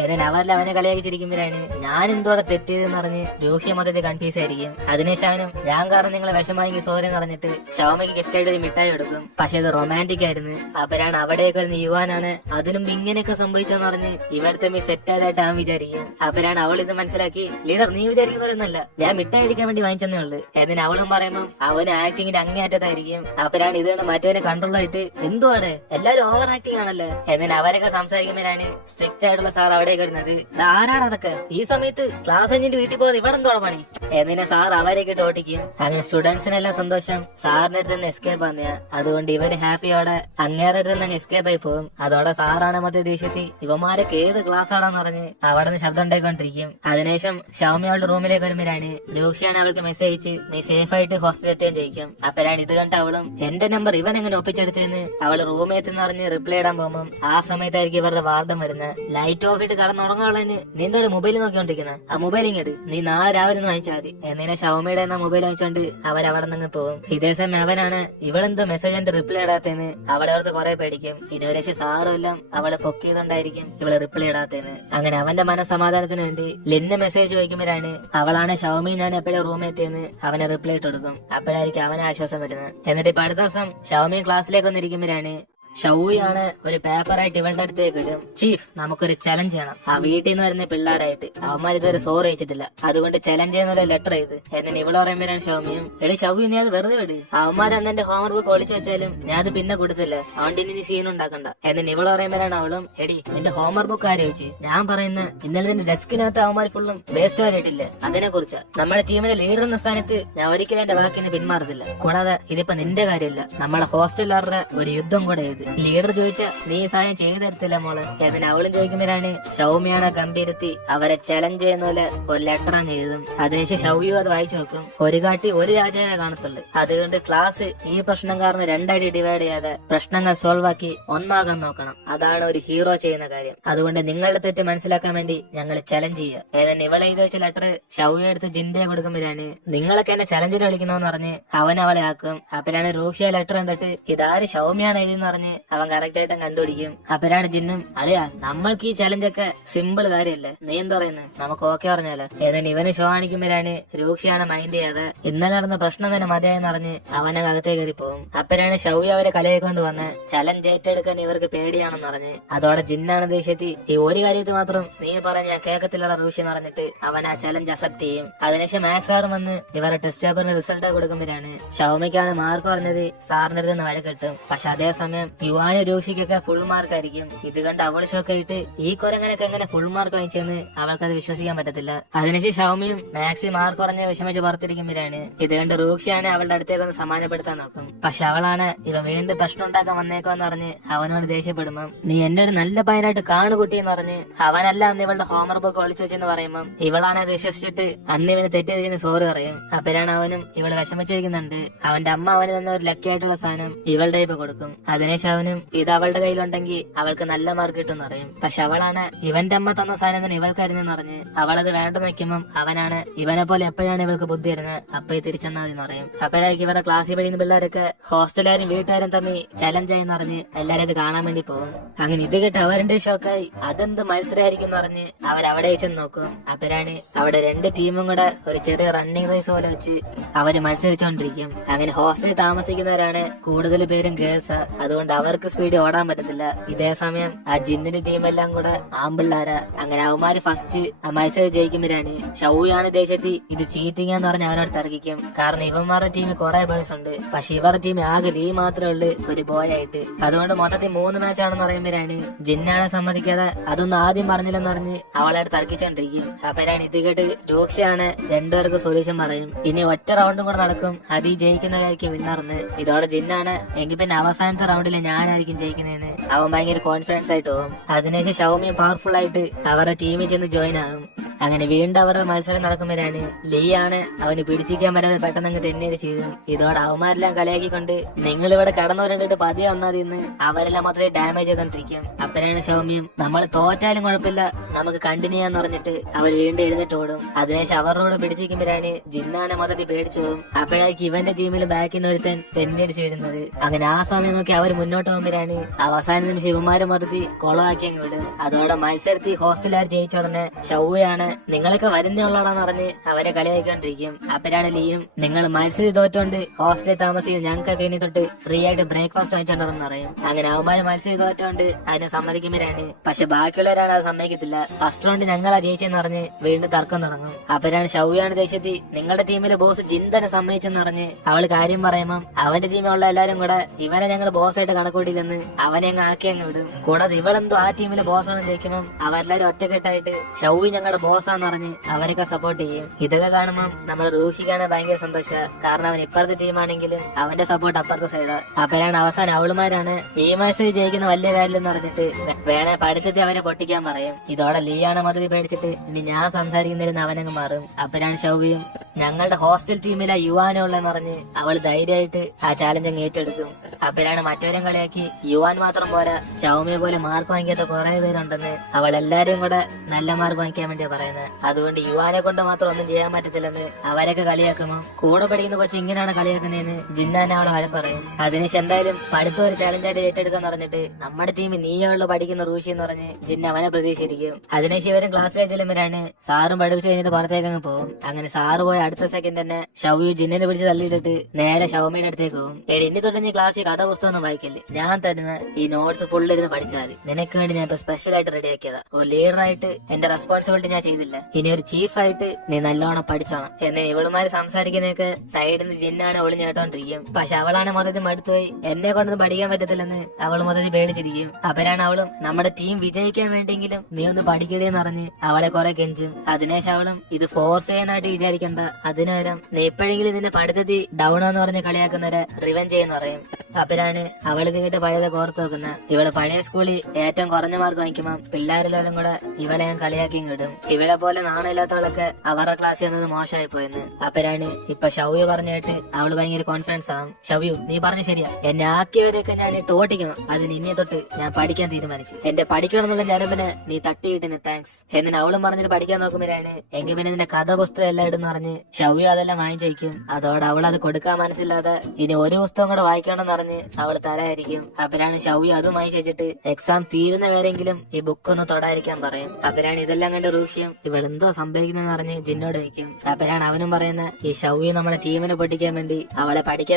ഏതിന് അവരിൽ അവനെ കളിയാക്കിച്ചിരിക്കുമ്പോഴാണ് ഞാൻ എന്തോടെ തെറ്റിയതെന്ന് പറഞ്ഞ് രൂക്ഷ മൊത്തത്തിൽ കൺഫ്യൂസ് ആയിരിക്കും. അതിനുശേഷം ഞാൻ കാരണം നിങ്ങളെ വിഷമായെങ്കിൽ സോറി എന്ന് പറഞ്ഞിട്ട് ഷൗമിക്ക് ഗിഫ്റ്റ് ആയിട്ട് ഒരു മിഠായി കൊടുക്കും. പക്ഷെ അത് റൊമാൻറ്റിക് ആയിരുന്നു. അപ്പോഴാണ് അവിടേക്ക് വരുന്ന യുവാനാണ് അതിനും ഇങ്ങനെയൊക്കെ സംഭവിച്ചെന്ന് പറഞ്ഞ് ഇവർ തമ്മിൽ സെറ്റ് ആയതായിട്ട് അവൻ വിചാരിക്കും. അപ്പോഴാണ് അവൾ ഇത് മനസ്സിലാക്കി ലീഡർ നീ വിചാരിക്കുന്നവരൊന്നല്ല, ഞാൻ മിഠായി അടിക്കാൻ വേണ്ടി വാങ്ങിച്ചെന്നേ ഉള്ളു. എന്നിട്ട് അവളും പറയുമ്പോൾ അവന് ആക്ടിങ്ങിന്റെ അങ്ങേയറ്റത്തായിരിക്കും. അപ്പോഴാണ് ഇത് മറ്റവനെ കൺട്രോൾ ആയിട്ട് എന്തുവാണ് എല്ലാരും ഓവർ ആക്ടിങ് ആണല്ലോ. എന്നിട്ട് അവരൊക്കെ സംസാരിക്കുമ്പോഴാണ് സ്ട്രിക്റ്റ് ആയിട്ടുള്ള സാർ അവിടേക്ക് വരുന്നത്. ആരാണ് അതൊക്കെ ഈ സമയത്ത് ക്ലാസ് കഴിഞ്ഞിട്ട് വീട്ടിൽ പോകുന്നത്, ഇവിടെ എന്തോടെ പണി. എന്നിട്ട് സാർ അവരേക്ക് ടോട്ടിക്കും. അങ്ങനെ സ്റ്റുഡൻസിനെല്ലാം സന്തോഷം സാറിന്റെ അടുത്ത് നിന്ന് എസ്കേപ്പ് ആണെയാ. അതുകൊണ്ട് ഇവര് ഹാപ്പിയോടെ അങ്ങേറെ അടുത്ത് നിന്ന് എസ്കേപ്പ് ആയി പോകും. അതോടെ സാറാണ് മറ്റേ ദേഷ്യത്തിൽ ഇവന്മാരൊക്കെ ഏത് ക്ലാസ് ആണെന്ന് പറഞ്ഞ് അവിടെ നിന്ന് ശബ്ദം ഉണ്ടായിക്കൊണ്ടിരിക്കും. അതിനുശേഷം ഷൗമി അവളുടെ റൂമിലേക്ക് വരുമ്പോഴാണ് ലൂക്ഷിയാണ് അവൾക്ക് മെസ്സേജ് അയച്ച് നീ സേഫ് ആയിട്ട് ഹോസ്റ്റലിൽ എത്തുകയും ചെയ്യിക്കും. അപ്പോഴാണ് ഇത് കണ്ട അവളും എന്റെ നമ്പർ ഇവൻ എങ്ങനെ ഒപ്പിച്ചെടുത്തെന്ന് അവള് റൂമിൽ എത്തുന്ന പറഞ്ഞ് റിപ്ലൈ ഇടാൻ പോകുമ്പോൾ ആ സമയത്തായിരിക്കും ഇവരുടെ വാർഡൻ വരുന്നത്. ലൈറ്റ് ഓഫ് ഇട്ട് കടന്നുറങ്ങാളെന്ന് നീ എന്തോടെ മൊബൈൽ നോക്കിക്കൊണ്ടിരിക്കുന്നത്, ആ മൊബൈൽ ഇങ്ങോട്ട് നീ നാളെ രാവിലെ ഒന്ന് വാങ്ങിച്ചാൽ മതി. എന്നതിനെ ഷൗമിയുടെ എന്ന മൊബൈൽ വാങ്ങിച്ചോണ്ട് അവരവിടെ നിന്ന് പോകും. ഇതേ സമയം അവനാണ് ഇവളെന്തോ മെസ്സേജിന്റെ റിപ്ലൈ ഇടാത്തേന്ന് അവളെ ഓർത്ത് കുറെ പേടിക്കും. ഇതുവരെ സാറും എല്ലാം അവളെ പൊക്കിയതുകൊണ്ടായിരിക്കും ഇവള് റിപ്ലൈ ഇടാത്തേന്ന്. അങ്ങനെ അവന്റെ മനസ്സമാധാനത്തിന് വേണ്ടി ലിന്ന് മെസ്സേജ് ചോദിക്കുമ്പോഴാണ് അവളാണ് ഷൗമി ഞാൻ എപ്പോഴും റൂമിൽ എത്തിയെന്ന് അവനെ റിപ്ലൈ ഇട്ട് കൊടുക്കും. അപ്പോഴായിരിക്കും അവന് ആശ്വാസം വരുന്നത്. എന്നിട്ട് ഇപ്പൊ അടുത്ത ദിവസം ഷൗമി ക്ലാസ്സിലേക്ക് വന്നിരിക്കുമ്പോഴാണ് ഷൗയാണ് ഒരു പേപ്പറായിട്ട് ഇവളുടെ അടുത്തേക്ക് വരും. ചീഫ്, നമുക്കൊരു ചലഞ്ച് ചെയ്യണം. ആ വീട്ടിൽ നിന്ന് വരുന്ന പിള്ളേരായിട്ട് അവന്മാർ ഇതുവരെ സോറി അയച്ചിട്ടില്ല, അതുകൊണ്ട് ചലഞ്ച് ചെയ്യുന്ന ലെറ്റർ ചെയ്ത് എന്നിട്ട് ഇവള് പറയുമ്പോഴാണ് ഷൗമിയും എടി ഷൗമി നീ അത് വെറുതെ വിട്, അവന്മാർ അന്ന് എന്റെ ഹോംവർക്ക് ബുക്ക് ഒളിച്ചു വെച്ചാലും ഞാൻ അത് പിന്നെ കൊടുത്തില്ല, അതുകൊണ്ട് ഇനി നീ സീൻ ഉണ്ടാക്കണ്ട. എന്നിട്ട് ഇവള് പറയുമ്പോഴാണ് അവളും എടി നിന്റെ ഹോംവർക്ക് ബുക്ക് ആര് ചോദിച്ചു, ഞാൻ പറയുന്ന ഇന്നലെ നിന്റെ ഡെസ്കിനകത്ത് അവന്മാർ ഫുള്ളും വേസ്റ്റ് ആയിട്ടില്ല, അതിനെ കുറിച്ച് നമ്മുടെ ടീമിലെ ലീഡർ എന്ന സ്ഥാനത്ത് ഞാൻ ഒരിക്കലും എന്റെ വാക്കിന് പിന്മാറത്തില്ല. കൂടാതെ ഇതിപ്പോ നിന്റെ കാര്യമില്ല, നമ്മളെ ഹോസ്റ്റലുകാരുടെ ഒരു യുദ്ധം കൂടെ ചെയ്ത് ലീഡർ ചോദിച്ച നീ സഹായം ചെയ്തു തരത്തില്ല മോള്. എന്നിട്ട് അവളും ചോദിക്കുമ്പോഴാണ് ഷൗമിയാണ് ഗംഭീരത്തി അവരെ ചലഞ്ച് ചെയ്യുന്ന പോലെ ഒരു ലെറ്റർ അങ്ങ് എഴുതും. അതിനുശേഷം ഷൗയും അത് വായിച്ചു നോക്കും. ഒരു കാട്ടി ഒരു രാജാവേ കാണത്തുള്ളു, അതുകൊണ്ട് ക്ലാസ് ഈ പ്രശ്നം കാരണം രണ്ടായിട്ട് ഡിവൈഡ് ചെയ്യാതെ പ്രശ്നങ്ങൾ സോൾവ് ആക്കി ഒന്നാകാൻ നോക്കണം. അതാണ് ഒരു ഹീറോ ചെയ്യുന്ന കാര്യം. അതുകൊണ്ട് നിങ്ങളുടെ തെറ്റ് മനസ്സിലാക്കാൻ വേണ്ടി ഞങ്ങൾ ചലഞ്ച് ചെയ്യുക. ഏതെങ്കിലും ഇവളെ എഴുതി വെച്ച ലെറ്റർ ഷൗയ എടുത്ത് ജിന്റെ കൊടുക്കുമ്പോഴാണ് നിങ്ങളൊക്കെ എന്നെ ചലഞ്ചിന് വിളിക്കുന്നതെന്ന് പറഞ്ഞ് അവൻ അവളെ ആക്കും. അപ്പോഴാണ് റൂക്ഷിയ ലെറ്റർ കണ്ടിട്ട് ഇതാര് ഷൗമിയാണ് എഴുതിയെന്ന് പറഞ്ഞ് അവൻ കറക്റ്റ് ആയിട്ടും കണ്ടുപിടിക്കും. അപ്പോഴാണ് ജിന്നും അളിയാ നമ്മൾക്ക് ഈ ചലഞ്ച് ഒക്കെ സിമ്പിൾ കാര്യമല്ലേ, നീ എന്താ പറയുന്നത്, നമുക്ക് ഓക്കെ പറഞ്ഞാലോ. ഏതെങ്കിലും ഇവന് ഷോ കാണിക്കുമ്പോഴാണ് രൂക്ഷയാണ് മൈൻഡ് ചെയ്യാതെ ഇന്നലെ നടന്ന പ്രശ്നം തന്നെ മതിയായെന്ന് പറഞ്ഞ് അവനെ അകത്തേക്ക് കയറി പോകും. അപ്പോഴാണ് ഷൗയ അവരെ കളിയെ കൊണ്ട് വന്ന് ചലഞ്ച് ഏറ്റെടുക്കാൻ ഇവർക്ക് പേടിയാണെന്ന് പറഞ്ഞ് അതോടെ ജിന്നാണ് ദേഷ്യത്തി ഈ ഒരു കാര്യത്തിൽ മാത്രം നീ പറഞ്ഞ ഞാൻ കേൾക്കത്തിലുള്ള റൂഷി എന്ന് പറഞ്ഞിട്ട് അവൻ ആ ചലഞ്ച് അക്സെപ്റ്റ് ചെയ്യും. അതിനുശേഷം മാത്സ് സാർ വന്ന് ഇവരുടെ ടെസ്റ്റ് പേപ്പറിന് റിസൾട്ട് കൊടുക്കുമ്പോഴാണ് ഷൗമിക്കാണ് മാർക്ക് പറഞ്ഞത് സാറിന്റെ അടുത്ത് നിന്ന് വഴക്കിട്ടും. പക്ഷെ അതേസമയം യുവാന് രൂഷിക്കൊക്കെ ഫുൾ മാർക്ക് ആയിരിക്കും. ഇത് കണ്ട് അവൾ ഷോക്കായിട്ട് ഈ കൊരങ്ങനൊക്കെ എങ്ങനെ ഫുൾ മാർക്ക് വാങ്ങിച്ചെന്ന് അവൾക്കത് വിശ്വസിക്കാൻ പറ്റത്തില്ല. അതിനുശേഷം ഷൗമിയും മാക്സി മാർക്ക് കുറഞ്ഞ് വിഷമിച്ച് പുറത്തിരിക്കുമ്പോഴാണ് ഇത് കണ്ട് റൂക്ഷിയാണ് അവളുടെ അടുത്തേക്ക് ഒന്ന് സമാനപ്പെടുത്താൻ നോക്കും. പക്ഷെ അവളാണ് ഇവ വീണ്ടും പ്രശ്നം ഉണ്ടാക്കാൻ വന്നേക്കോന്ന് പറഞ്ഞ് അവനോട് ദേഷ്യപ്പെടുമ്പം നീ എന്റെ ഒരു നല്ല പയ്യനായിട്ട് കാണുകുട്ടി എന്ന് പറഞ്ഞ് അവനല്ല അന്ന് ഇവളുടെ ഹോംവർക്ക് ബുക്ക് ഒളിച്ചു വെച്ചെന്ന് പറയുമ്പം ഇവളാണ് അത് വിശ്വസിച്ചിട്ട് അന്ന് ഇവന് തെറ്റിദ്ധരിച്ചിന് സോറി പറയും. അപ്പോഴാണ് അവനും ഇവള് വിഷമിച്ചിരിക്കുന്നുണ്ട്. അവന്റെ അമ്മ അവന് തന്ന ഒരു ലക്കി ആയിട്ടുള്ള സാധനം ഇവളുടെ ഇപ്പൊ കൊടുക്കും. അതിനുശേഷം അവനും ഇത് അവളുടെ കയ്യിലുണ്ടെങ്കിൽ അവൾക്ക് നല്ല മാർക്ക് കിട്ടും പറയും. പക്ഷെ അവളാണ് ഇവന്റെ അമ്മ തന്ന സാധനം തന്നെ ഇവൾക്കായിരുന്നു പറഞ്ഞ് അവളത് വേണ്ട നോക്കുമ്പം അവനാണ് ഇവനെ പോലെ എപ്പോഴാണ് ഇവൾക്ക് ബുദ്ധി വരുന്നത് അപ്പൊ തിരിച്ചെന്നാന്ന് പറയും. അപ്പോഴായിരിക്കും ഇവരുടെ ക്ലാസ്സിൽ പഠിക്കുന്ന പിള്ളേരൊക്കെ ഹോസ്റ്റലുകാരും വീട്ടുകാരും തമ്മിൽ ചലഞ്ച് ആയെന്ന് പറഞ്ഞ് എല്ലാരും അത് കാണാൻ വേണ്ടി പോകും. അങ്ങനെ ഇത് കേട്ട് അവരുടെ ഷോക്കായി അതെന്ത് മത്സരമായിരിക്കും എന്ന് പറഞ്ഞ് അവരവിടെ ചെന്ന് നോക്കും. അപ്പോഴാണ് അവിടെ രണ്ട് ടീമും കൂടെ ഒരു ചെറിയ റണ്ണിങ് റേസ് പോലെ വെച്ച് അവര് മത്സരിച്ചോണ്ടിരിക്കും. അങ്ങനെ ഹോസ്റ്റലിൽ താമസിക്കുന്നവരാണ് കൂടുതൽ പേരും ഗേൾസാ, അതുകൊണ്ട് അവർക്ക് സ്പീഡ് ഓടാൻ പറ്റത്തില്ല. ഇതേ സമയം ആ ജിന്നിന്റെ ടീമെല്ലാം കൂടെ ആമ്പിള്ളാരാ. അങ്ങനെ അവന്മാര് ഫസ്റ്റ് ആ മത്സരം ജയിക്കുമ്പോഴാണ് ഷൗയാണ് ദേശത്തി ഇത് ചീറ്റിംഗ് എന്ന് പറഞ്ഞ് അവനോട് തർക്കിക്കും. കാരണം ഇവന്മാരുടെ ടീമിൽ കുറെ ബോയ്സ് ഉണ്ട്, പക്ഷെ ഇവരുടെ ടീമിൽ ആകെ ലീ മാത്രമേ ഉള്ളൂ ഒരു ബോയ് ആയിട്ട്. അതുകൊണ്ട് മൊത്തത്തിൽ 3 മാച്ച് ആണെന്ന് പറയുമ്പോഴാണ് ജിന്നാണ് സമ്മതിക്കാതെ അതൊന്നും ആദ്യം പറഞ്ഞില്ലെന്ന് പറഞ്ഞ് അവളായിട്ട് തർക്കിച്ചോണ്ടിരിക്കും. അപ്പോഴാണ് ഇത് കേട്ട് രൂക്ഷയാണ് രണ്ടുപേർക്ക് സൊല്യൂഷൻ പറയും. ഇനി ഒറ്റ റൗണ്ടും കൂടെ നടക്കും, അത് ഈ ജയിക്കുന്നതായിരിക്കും വിന്നർന്ന്. ഇതോടെ ജിന്നാണ് എങ്കിൽ പിന്നെ അവസാനത്തെ റൗണ്ടിൽ ഞാനായിരിക്കും ജയിക്കുന്നതെന്ന് അവൻ ഭയങ്കര കോൺഫിഡൻസ് ആയിട്ട് പോകും. അതിനുശേഷം ഷൗമിയും പവർഫുൾ ആയിട്ട് അവരുടെ ടീമിൽ ചെന്ന് ജോയിൻ ആകും. അങ്ങനെ വീണ്ടും അവരുടെ മത്സരം നടക്കുമ്പോഴാണ് ലീ ആണ് അവന് പിടിച്ചിരിക്കാൻ പറ്റാതെ പെട്ടെന്ന് അങ്ങ് തെന്നിയിട്ട് ചെയ്യും. ഇതോടെ അവന്മാരെല്ലാം കളിയാക്കിക്കൊണ്ട് നിങ്ങൾ ഇവിടെ കടന്നവരണ്ടിട്ട് പതിയെ വന്നാതിന്ന് അവരെല്ലാം മൊത്തത്തിൽ ഡാമേജ് ചെയ്തോണ്ടിരിക്കും. അപ്പോഴാണ് ഷൗമിയും നമ്മൾ തോറ്റാലും കുഴപ്പമില്ല നമുക്ക് കണ്ടിന്യൂ ചെയ്യാന്ന് പറഞ്ഞിട്ട് അവർ വീണ്ടും എഴുന്നേറ്റ് ഓടും. അതിനുശേഷം അവരോട് പിടിച്ചിരിക്കുമ്പോഴാണ് ജിന്നാണ് മൊത്തത്തിൽ പേടിച്ചു പോകും. അപ്പോഴേക്ക് ഇവന്റെ ടീമിൽ ബാക്കിൽ നിന്ന് ഒരുത്തൻ തെന്നിയടിച്ച് വീഴുന്നത്. അങ്ങനെ ആ സമയം നോക്കി അവർ മുന്നോട്ട് പോകുമ്പോഴാണ് അവസാന നിമിഷം ഇവന്മാരെ മൊത്തത്തിൽ കൊളമാക്കി അങ്ങ് വിടും. അതോടെ മത്സരത്തിൽ ഹോസ്റ്റലുകാർ ജയിച്ച ഉടനെ ഷൗയാണ് നിങ്ങളൊക്കെ വരുന്നുള്ളതാന്ന് പറഞ്ഞ് അവരെ കളിയാക്കിക്കൊണ്ടിരിക്കും. അപ്പോഴാണ് ലീയും നിങ്ങൾ മത്സരം തോറ്റോണ്ട് ഹോസ്റ്റലിൽ താമസിക്കുന്ന ഞങ്ങൾക്ക് ഇനി തൊട്ട് ഫ്രീ ആയിട്ട് ബ്രേക്ക്ഫാസ്റ്റ് വാങ്ങിച്ചോണ്ടെന്ന് പറയും. അങ്ങനെ അവന്മാര് മത്സരം തോറ്റോണ്ട് അതിനെ സമ്മതിക്കുമ്പോഴാണ്, പക്ഷെ ബാക്കിയുള്ളവരാണ് അത് സമ്മതിക്കത്തില്ല. ഫസ്റ്റ് റൗണ്ട് ഞങ്ങളാ ജയിച്ചെന്ന് പറഞ്ഞ് വീണ്ടും തർക്കം തുടങ്ങും. അപ്പോഴാണ് ഷൗയാണ് ദേശത്തി നിങ്ങളുടെ ടീമിലെ ബോസ് ജിന്തനെ സമ്മതിച്ചെന്ന് പറഞ്ഞ് അവള് കാര്യം പറയുമ്പം അവന്റെ ടീമിലുള്ള എല്ലാരും കൂടെ ഇവനെ ഞങ്ങൾ ബോസായിട്ട് കണക്കൂട്ടിയില്ലെന്ന് അവനെ അങ്ങ് ആക്കി അങ്ങ് വിടും. കൂടാതെ ഇവളെന്തോ ആ ടീമിലെ ബോസാണെന്ന് ചോദിക്കുമ്പോൾ അവരെല്ലാരും ഒറ്റക്കെട്ടായിട്ട് ഷൗവി ഞങ്ങളുടെ ബോസാന്ന് പറഞ്ഞ് അവരൊക്കെ സപ്പോർട്ട് ചെയ്യും. ഇതൊക്കെ കാണുമ്പോൾ നമ്മൾ റൂഷിക്കാണ് ഭയങ്കര സന്തോഷം. കാരണം അവൻ ഇപ്പുറത്തെ ടീമാണെങ്കിലും അവന്റെ സപ്പോർട്ട് അപ്പുറത്തെ സൈഡ്. അപ്പോഴാണ് അവസാനം അവളുമാരാണ് ഈ മത്സരം ജയിക്കുന്ന വലിയ കാര്യം എന്ന് പറഞ്ഞിട്ട് വേണേ പഠിത്തത്തിൽ അവരെ പൊട്ടിക്കാൻ പറയും. ഇതോടെ ലീയാണ് മതി പേടിച്ചിട്ട് ഇനി ഞാൻ സംസാരിക്കുന്നിരുന്ന് അവനങ്ങ് മാറും. അപ്പോഴാണ് ഷൗവിയും ഞങ്ങളുടെ ഹോസ്റ്റൽ ടീമിലെ യുവാനെ ഉള്ളെന്ന് പറഞ്ഞ് അവൾ ധൈര്യമായിട്ട് ആ ചാലഞ്ച് അങ്ങ് ഏറ്റെടുക്കും. അപ്പോഴാണ് മറ്റവരും കളിയാക്കി യുവാൻ മാത്രം പോരാ, ഷൗമിയെ പോലെ മാർക്ക് വാങ്ങിക്കാത്ത കുറെ പേരുണ്ടെന്ന് അവൾ എല്ലാരും കൂടെ നല്ല മാർക്ക് വാങ്ങിക്കാൻ വേണ്ടിയാ പറയുന്നത്. അതുകൊണ്ട് യുവാനെ കൊണ്ട് മാത്രം ഒന്നും ചെയ്യാൻ പറ്റത്തില്ലെന്ന് അവരൊക്കെ കളിയാക്കുമോ കൂടെ പഠിക്കുന്ന കൊച്ചു ഇങ്ങനെയാണ് കളിയാക്കുന്നതെന്ന് ജിന്നാനെ അവളെ വഴക്ക് പറയും. അതിനുശേഷം എന്തായാലും പഠിത്തം ഒരു ചാലഞ്ചായിട്ട് ഏറ്റെടുക്കാന്ന് പറഞ്ഞിട്ട് നമ്മുടെ ടീം നീയുള്ള പഠിക്കുന്ന റൂഷി എന്ന് പറഞ്ഞ് ജിന്ന അവനെ പ്രതീക്ഷിച്ചിരിക്കും. അതിനുശേഷം ഇവരും ക്ലാസ്സിലേക്ക് ചെല്ലുമ്പോഴാണ് സാറും പഠിപ്പിച്ച് കഴിഞ്ഞിട്ട് പുറത്തേക്ക് അങ്ങ് പോകും. അങ്ങനെ സാറ് പോയ അടുത്ത സെക്കൻഡ് തന്നെ ഷൗയു ജിന്നിനെ പിടിച്ച് തള്ളിയിട്ടിട്ട് നേരെ ഷൗമിയുടെ അടുത്തേക്ക് പോകും. ഇനി തൊട്ട് നീ ക്ലാസ്സിൽ കഥ പുസ്തകം ഒന്നും വായിക്കില്ലേ, ഞാൻ തരുന്ന ഈ നോട്ട്സ് ഫുൾ ഇരുന്ന് പഠിച്ചാൽ മതി. നിനക്ക് വേണ്ടി ഞാൻ ഇപ്പൊ സ്പെഷ്യൽ ആയിട്ട് റെഡിയാക്കിയതാ. ഒരു ലീഡറായിട്ട് എന്റെ റെസ്പോൺസിബിലിറ്റി ഞാൻ ചെയ്തില്ല, ഇനി ഒരു ചീഫായിട്ട് നീ നല്ലോണം പഠിച്ചോണം എന്ന് ഇവളുമാര് സംസാരിക്കുന്നതൊക്കെ സൈഡിൽ നിന്ന് ജിന്നാണ് ഒളിഞ്ഞ് കേട്ടോണ്ടിരിക്കും. പക്ഷെ അവളാണ് മൊത്തത്തിൽ മടുത്തുപോയി. എന്നെ കൊണ്ടൊന്നും പഠിക്കാൻ പറ്റത്തില്ലെന്ന് അവൾ മൊത്തത്തിൽ പേടിച്ചിരിക്കും. അപ്പരാണ് അവളും നമ്മുടെ ടീം വിജയിക്കാൻ വേണ്ടിയെങ്കിലും നീ ഒന്ന് പഠിക്കണേന്ന് പറഞ്ഞ് അവളെ കുറെ കെഞ്ചും. അതിനുശേഷം അവളും ഇത് ഫോഴ്സ് ചെയ്യാനായിട്ട് വിചാരിക്കണ്ട, അതിനുപകരം നീ എപ്പോഴെങ്കിലും ഇതിന്റെ പഠിത്തത്തിൽ ഡൗൺ ആന്ന് പറഞ്ഞ് കളിയാക്കുന്നവരെ റിവെഞ്ച് ചെയ്യുന്ന പറയും. അപ്പരാണ് അവൾ ഇതിങ്ങിട്ട് പഴയത് കോർത്ത് വെക്കുന്ന. ഇവള് പഴയ സ്കൂളിൽ ഏറ്റവും കുറഞ്ഞ മാർക്ക് വാങ്ങിക്കുമ്പോൾ പിള്ളേരെല്ലാരും കൂടെ ഇവളെ ഞാൻ കളിയാക്കിയും കിട്ടും. ഇവളെ പോലെ നാണമില്ലാത്തവളൊക്കെ അവരുടെ ക്ലാസ്സിൽ വന്നത് മോശമായി പോയെന്ന്. അപ്പരാണ് ഇപ്പൊ ഷൗയു പറഞ്ഞിട്ട് അവള് ഭയങ്കര കോൺഫിഡൻസ് ആവും. ഷൗയു നീ പറഞ്ഞ ശരിയാ, എന്നെ ആക്കിയവരെയൊക്കെ ഞാൻ തോട്ടിക്കണം, അതിന് ഇന്നെ തൊട്ട് ഞാൻ പഠിക്കാൻ തീരുമാനിച്ചു. എന്റെ പഠിക്കണം എന്നുള്ള ഞാനും നീ തട്ടിയിട്ടിന് താങ്ക്സ് എന്നിട്ട് അവളും പറഞ്ഞിട്ട് പഠിക്കാൻ നോക്കുമ്പോഴാണ് എങ്കിൽ പിന്നെ നിന്റെ കഥ പുസ്തകം എല്ലാം ഇടുന്ന് പറഞ്ഞ് ഷൗയു അതെല്ലാം വാങ്ങിച്ചേക്കും. അതോടെ അവൾ അത് കൊടുക്കാൻ മനസ്സില്ലാതെ ഇനി ഒരു പുസ്തകം കൂടെ വായിക്കണം പറഞ്ഞ് അവൾ തലയായിരിക്കും. അപ്പരാണ് ഷൗയു അതും വാങ്ങിച്ചിട്ട് എക്സാം തീരുന്ന വരെങ്കിലും ഈ ബുക്ക് ഒന്ന് തൊടാതിരിക്കാൻ പറയും. അപ്പരാണ് ഇതെല്ലാം കണ്ട് റൂഷ്യം ഇവളെന്തോ സംഭവിക്കുന്നെന്ന് പറഞ്ഞ് ജിന്നോട് വയ്ക്കും. അപ്പരാണ് അവനും പറയുന്നത് ഈ ഷൗയു നമ്മളെ ടീമിനെ പൊട്ടിക്കാൻ വേണ്ടി അവളെ പഠിക്കാൻ